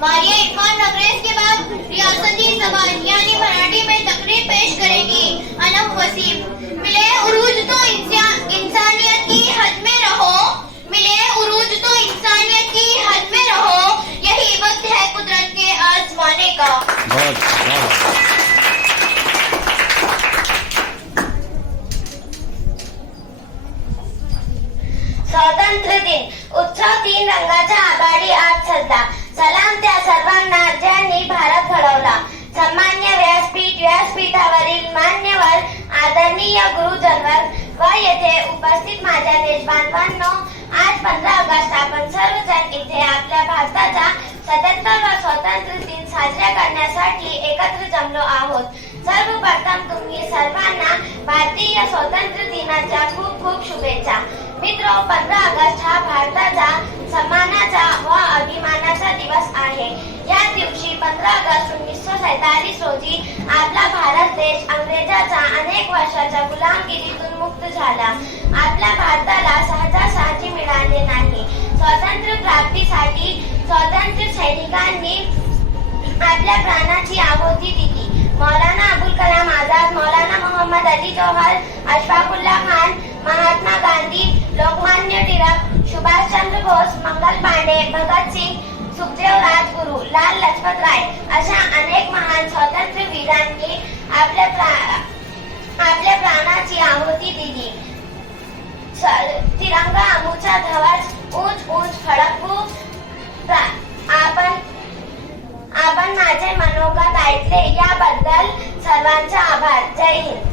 Maria Irfan नगरेश के बाद रियासती ज़बान यानी मराठी में तकरीर पेश करेंगी अनम वसीम। मिले उरूज तो इंसानियत की हद में रहो, मिले उरूज तो इंसानियत की हद में रहो, यही वक्त है कुदरत के आजमाने का। स्वातंत्र्य दिन उत्सव 3 रंगाच्या आघाडी आज सजला। सलाम त्या सर्वांना ज्यांनी भारत घडवला। सन्मान्य व्यासपीठावरील मान्यवर, आदरणीय गुरुजनवर व येथे उपस्थित माझ्या देशबांधवांनो, आज 15 ऑगस्ट आपण सर्वजण इथे आपल्या भारताचा 77वा स्वातंत्र्य दिन साजरा करण्यासाठी एकत्र जमलो आहोत। सर्वप्रथम तुम्ही सर्वांना भारतीय स्वातंत्र्य दिनाच्या खूप खूप शुभेच्छा। मित्रो, 15 ऑगस्ट हा भारताचा सन्मानाचा व अभिमानाचा दिवस आहे। या दिवशी 15 ऑगस्ट 1947 रोजी आपला भारत देश अंग्रेजांच्या अनेक वर्षाच्या गुलामगिरीतून मुक्त झाला। आपल्या भारताला सहजासहजी मिळाले नाही। स्वातंत्र्य प्राप्तीसाठी स्वातंत्र्य सैनिकांनी आपल्या प्राणाची आहुती दिली। मौलाना अबुल कलाम आझाद, मौलाना मोहम्मद अली जौहर, अशफाकुल्लाह खान, महात्मा गांधी, लोकमान्य टिळक, सुभाषचंद्र बोस, मंगल पांडे, भगत सिंग, सुखदेव राजगुरू, लाल लजपत राय अशा अनेक महान स्वातंत्र्यवीरांनी आपल्या प्राणाची आहुती दिली। तिरंगा आमूचा ध्वज ऊंच ऊंच फडकवू। आपण माझे मनोगत ऐकले याबद्दल सर्वांचा आभार। जय हिंद।